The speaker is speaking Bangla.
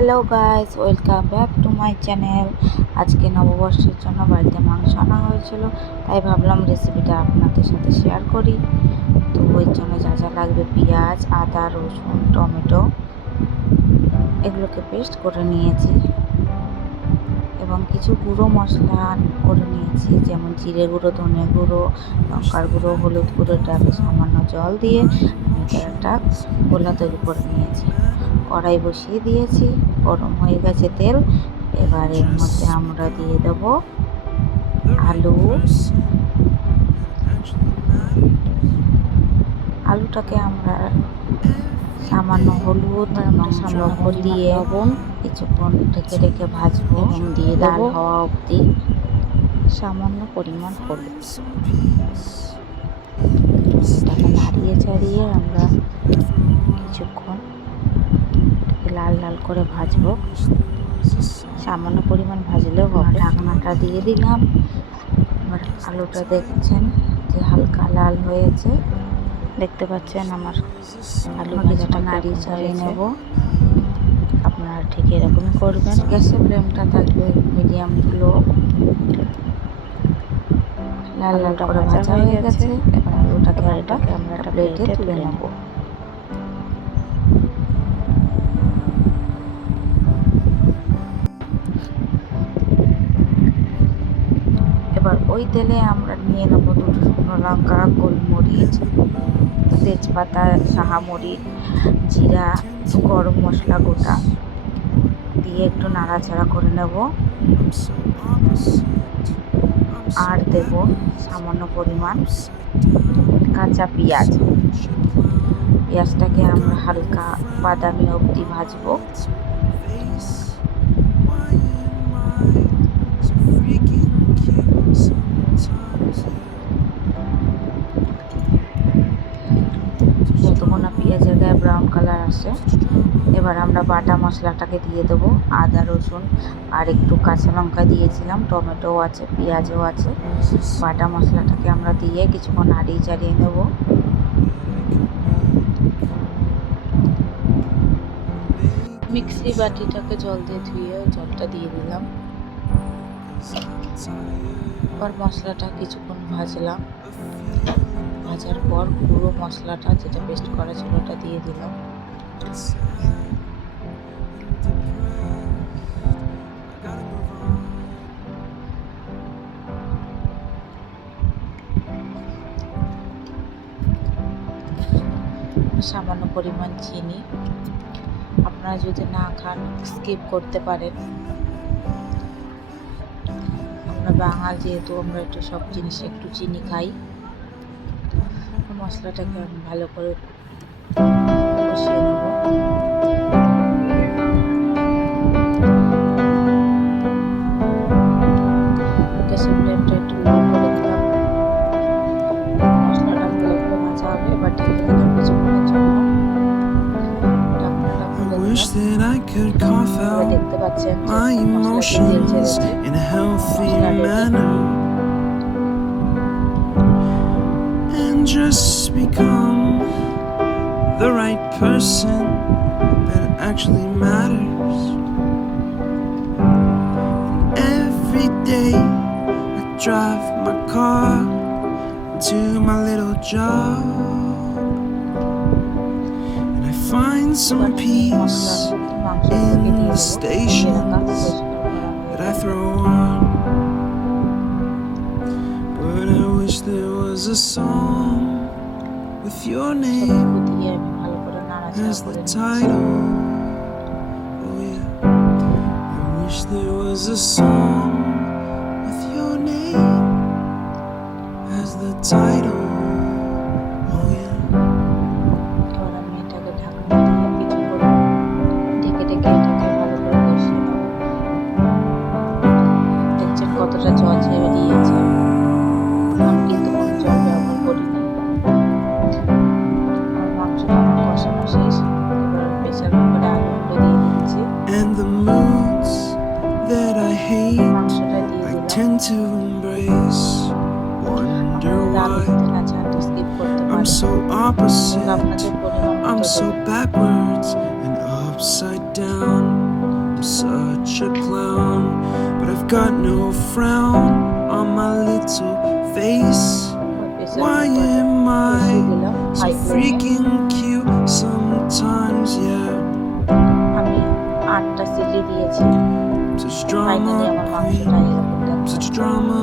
Hello guys, welcome back to my channel. আজকে নববর্ষের জন্য বাড়িতে মাংস আনা হয়েছিল, তাই ভাবলাম রেসিপিটা আপনাদের সাথে শেয়ার করি। তো ওই জন্য যা যা লাগবে পেঁয়াজ, আদা, রসুন, টমেটো এগুলোকে পেস্ট করে নিয়েছি এবং কিছু গুঁড়ো মশলা করে নিয়েছি, যেমন জিরে গুঁড়ো, ধনে গুঁড়ো, লঙ্কার গুঁড়ো, হলুদ গুঁড়ো। এটাকে সামান্য জল দিয়ে আমি একটা গোলা তৈরি করে নিয়েছি। কড়াই বসিয়ে দিয়েছি, গরম হয়ে গেছে তেল। এবার এর মধ্যে আমরা দিয়ে দেব আলুটাকে আমরা সামান্য হলুদ এবং সামান্য দিয়ে লবণ কিছুক্ষণ ঢেকে রেখে ভাজবো এবং দিয়ে লাল হওয়া অবধি সামান্য পরিমাণ হলুদ। এটাকে নাড়িয়ে চাড়িয়ে আমরা কিছুক্ষণ লাল লাল করে ভাজবো। সামান্য পরিমাণ ভাজলেও হবে। ঢাকনাটা দিয়ে দিলাম। এবার আলুটা দেখছেন যে হালকা লাল হয়েছে, দেখতে পাচ্ছেন আমার আলু ভাজাটা নাড়িয়ে চাড়িয়ে নেব। আপনারা ঠিক এরকমই করবেন। গ্যাসের ফ্লেমটা থাকবে মিডিয়াম লো। লাল লাল করে ভাজা হয়ে গেছে। এবার আলুটাকে আমরা একটা প্লেটে তুলে নেব। এবার ওই তেলে আমরা নিয়ে নেব দুটো শুকনো লঙ্কা, গোলমরিচ, তেজপাতা, শাহামরিচ, জিরা, গরম মশলা গোটা দিয়ে একটু নাড়াচাড়া করে নেব। আর দেব সামান্য পরিমাণ কাঁচা পেঁয়াজ। পেঁয়াজটাকে আমরা হালকা বাদামি অবধি ভাজবো। যতক্ষণ না পেঁয়াজের গায়ে ব্রাউন কালার আসে, এবার আমরা বাটা মশলাটাকে দিয়ে দেবো। আদা, রসুন আর একটু কাঁচা লঙ্কা দিয়েছিলাম, টমেটোও আছে, পেঁয়াজও আছে। বাটা মশলাটাকে আমরা দিয়ে কিছুক্ষণ নাড়িয়ে চাড়িয়ে নেব। মিক্সি বাটিটাকে জল দিয়ে ধুয়ে জলটা দিয়ে দিলাম। এবার মশলাটা কিছুক্ষণ ভাজলাম। ভাজার পর পুরো মশলাটা যেটা পেস্ট করা ছিল ওটা দিয়ে দিলাম। সামান্য পরিমাণ চিনি, আপনারা যদি না খান স্কিপ করতে পারেন। আমরা বাঙাল যেহেতু, আমরা একটু সব জিনিসে একটু চিনি খাই। মশলাটাকে আমি ভালো করে কষিয়ে নেব। গ্যাসের ফ্লেমটা একটু লো করে দিলাম। মশলাটা ভালো করে ভাজা হবে। এবার ঢেকে দিলাম কিছুক্ষণের জন্য। ঢাকনাটা খুলে দিলাম। দেখতে পাচ্ছেন মশলাতে তেল ছেড়েছে। মশলা ready. Just become the right person that actually matters. Every day I drive my car to my little job, and I find some peace in the stations that I throw on. But I wish there was a song with your name as the title. Oh yeah, I wish there was a song with your name as the title. Oh yeah. এবার আমি এটাকে ঢাকনা দিয়ে কিছুক্ষণ ঢেকে ঢেকে এটাকে ভালো করে কষিয়ে নেব। দেখছেন কতটা জল ছেড়ে দিয়েছে। আমি কিন্তু কোনো জল ব্যবহার করিনি। মাংসটা আমার কষানো শেষ। এবার প্রেসার কুকারে আলুগুলো দিয়ে দিচ্ছি। And the moods that I hate, মাংসটা দিয়ে I দিলাম। tend to embrace. Wonder why I'm so opposite. I'm so backwards and upside down. a clown, but I've got no frown on my little face. Why am I so freaking cute sometimes? Yeah, আমি 8টা সিটি দিয়েছি, such ফাইনালি drama আমার queen, মাংসটা এরকম such drama.